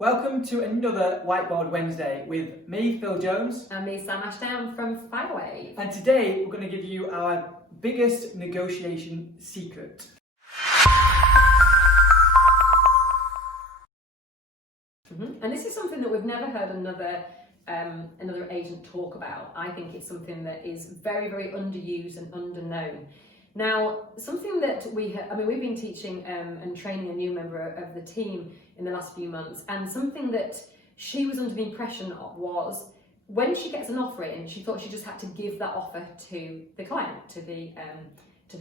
Welcome to another Whiteboard Wednesday with me, Phil Jones. And me, Sam Ashdown from Firewave. And today we're going to give you our biggest negotiation secret. And this is something that we've never heard another agent talk about. I think it's something that is very, very underused and underknown. Now, something that we've been teaching and training a new member of the team in the last few months, and something that she was under the impression of was when she gets an offer in, she thought she just had to give that offer to the client, to the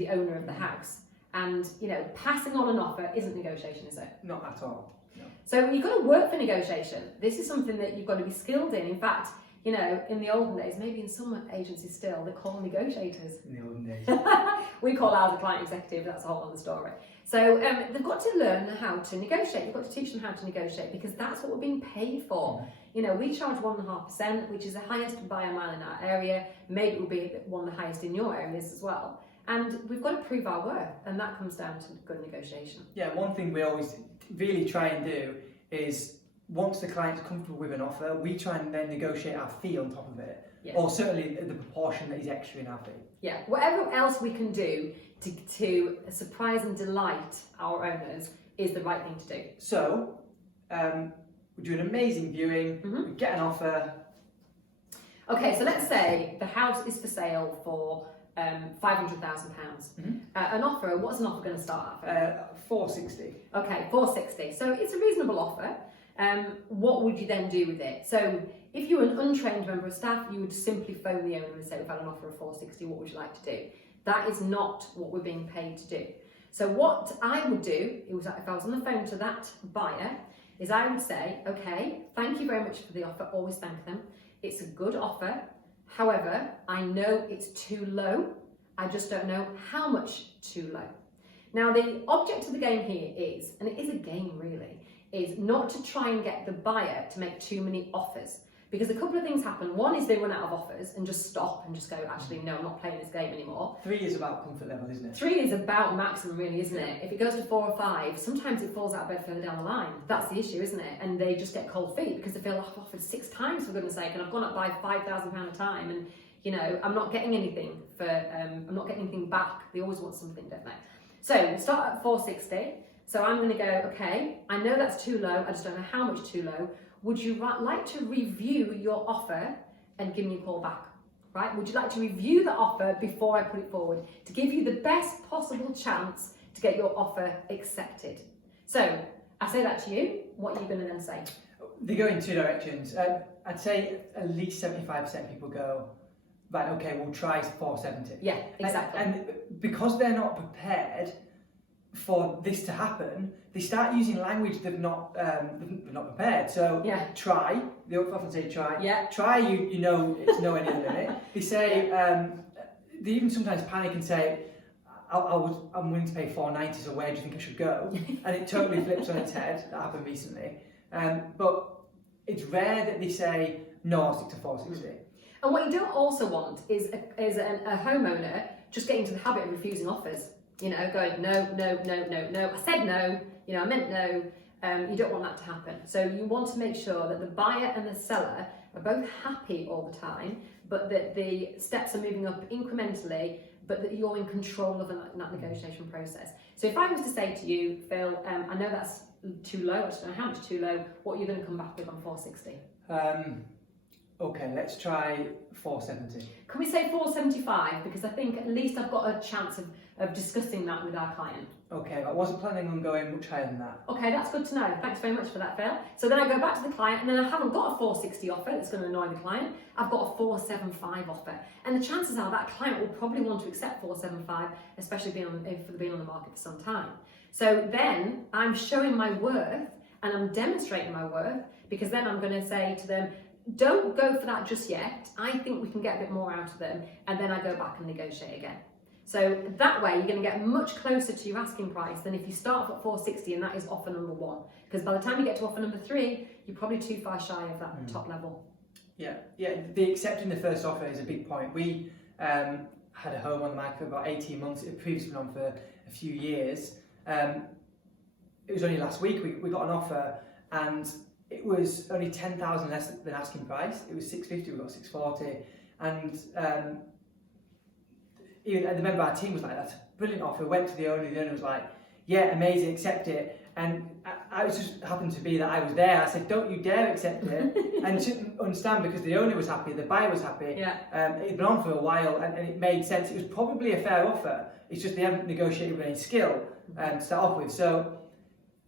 owner of the house. And passing on an offer isn't negotiation, is it? Not at all. No. So you've got to work for negotiation. This is something that you've got to be skilled in. In fact, in the olden days, maybe in some agencies still, they're called negotiators. In the olden days. We call ours a client executive, that's a whole other story. So they've got to learn how to negotiate. You've got to teach them how to negotiate because that's what we're being paid for. We charge 1.5%, which is the highest by a mile in our area. Maybe it will be one of the highest in your areas as well. And we've got to prove our worth, and that comes down to good negotiation. Yeah, one thing we always really try and do is once the client's comfortable with an offer, we try and then negotiate our fee on top of it. Yeah. Or certainly the proportion that is extra in our fee. Yeah, whatever else we can do to surprise and delight our owners is the right thing to do. So, we do an amazing viewing, we get an offer. Okay, so let's say the house is for sale for £500,000. An offer, what's an offer going to start at? 460. Okay, 460. So it's a reasonable offer. What would you then do with it? So if you were an untrained member of staff, you would simply phone the owner and say, we've had an offer of 460, what would you like to do? That is not what we're being paid to do. So what I would do, if I was on the phone to that buyer, is I would say, okay, thank you very much for the offer, always thank them. It's a good offer. However, I know it's too low. I just don't know how much too low. Now, the object of the game here is, and it is a game really, is not to try and get the buyer to make too many offers. Because a couple of things happen. One is they run out of offers and just stop and just go, actually, no, I'm not playing this game anymore. 3 is about comfort level, isn't it? 3 is about maximum, really, isn't it? If it goes to 4 or 5, sometimes it falls out of bed further down the line. That's the issue, isn't it? And they just get cold feet because they feel like I've offered 6 times, for goodness sake, and I've gone up by £5,000 a time, and I'm not getting anything I'm not getting anything back. They always want something, don't they? So we start at 460. So I'm going to go, okay, I know that's too low. I just don't know how much too low. Would you like to review your offer and give me a call back? Right? Would you like to review the offer before I put it forward to give you the best possible chance to get your offer accepted? So I say that to you. What are you going to then say? They go in 2 directions. I'd say at least 75% of people go, right, okay, we'll try 470. Yeah, exactly. And because they're not prepared for this to happen, they start using language they're not prepared. So try. They often say try. Yeah. Try. You know it's nowhere near the limit. They say they even sometimes panic and say, I'm willing to pay 490. So where do you think I should go? And it totally flips on its head. That happened recently. But it's rare that they say no, I'll stick to 460. And what you don't also want is a homeowner just getting into the habit of refusing offers. Going, no, I said no, I meant no. You don't want that to happen. So you want to make sure that the buyer and the seller are both happy all the time, but that the steps are moving up incrementally, but that you're in control of that negotiation process. So if I was to say to you, Phil, I know that's too low, I just don't know how much too low, what are you going to come back with on 460? Okay, let's try 470. Can we say 475? Because I think at least I've got a chance of discussing that with our client. Okay, I wasn't planning on going much higher than that. Okay, that's good to know. Thanks very much for that, Phil. So then I go back to the client, and then I haven't got a 460 offer that's going to annoy the client. I've got a 475 offer. And the chances are that client will probably want to accept 475, especially if they've been on the market for some time. So then I'm showing my worth, and I'm demonstrating my worth, because then I'm going to say to them, don't go for that just yet. I think we can get a bit more out of them. And then I go back and negotiate again. So that way you're going to get much closer to your asking price than if you start at 460 and that is offer number 1. Because by the time you get to offer number 3, you're probably too far shy of that top level. Yeah, the accepting the first offer is a big point. We had a home on the market for about 18 months. It had previously been on for a few years. It was only last week we got an offer, and it was only 10,000 less than asking price. It was 650, we got 640, and even the member of our team was like, "That's a brilliant offer." Went to the owner was like, "Yeah, amazing, accept it." And I was just happened to be that I was there. I said, "Don't you dare accept it!" And to understand, because the owner was happy, the buyer was happy. Yeah. It'd been on for a while, and it made sense. It was probably a fair offer. It's just they haven't negotiated with any skill to start off with. So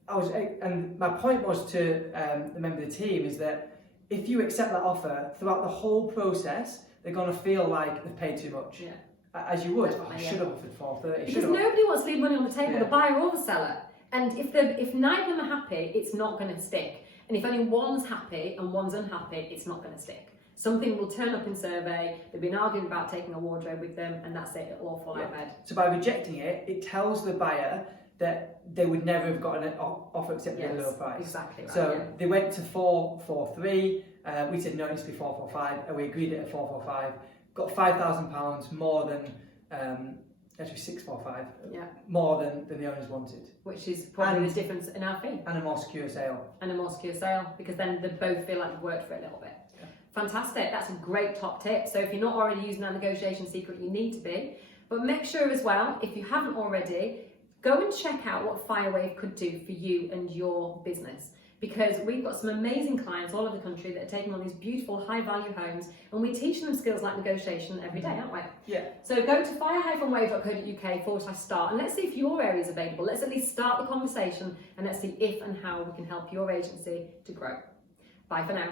and my point was to the member of the team is that if you accept that offer throughout the whole process, they're going to feel like they've paid too much. Yeah. As you would. Definitely, I should have offered 430. Because nobody wants to leave money on the table, Yeah. the buyer or the seller. And if neither of them are happy, it's not going to stick. And if only one's happy and one's unhappy, it's not going to stick. Something will turn up in survey, they've been arguing about taking a wardrobe with them, and that's it, it'll all fall out of bed. So by rejecting it, it tells the buyer that they would never have got an offer accepted at a lower price. Exactly right. So they went to 443, we said no, it needs to be 445, and we agreed it at 445. Got £5,000 more than, actually 645, more than the owners wanted. Which is probably the difference in our fee. And a more secure sale. And a more secure sale, because then they both feel like they've worked for it a little bit. Yeah. Fantastic, that's a great top tip. So if you're not already using that negotiation secret, you need to be. But make sure as well, if you haven't already, go and check out what Firewave could do for you and your business. Because we've got some amazing clients all over the country that are taking on these beautiful high value homes, and we're teaching them skills like negotiation every day, aren't we? Yeah. So go to fire-wave.co.uk/start and let's see if your area is available. Let's at least start the conversation, and let's see if and how we can help your agency to grow. Bye for now.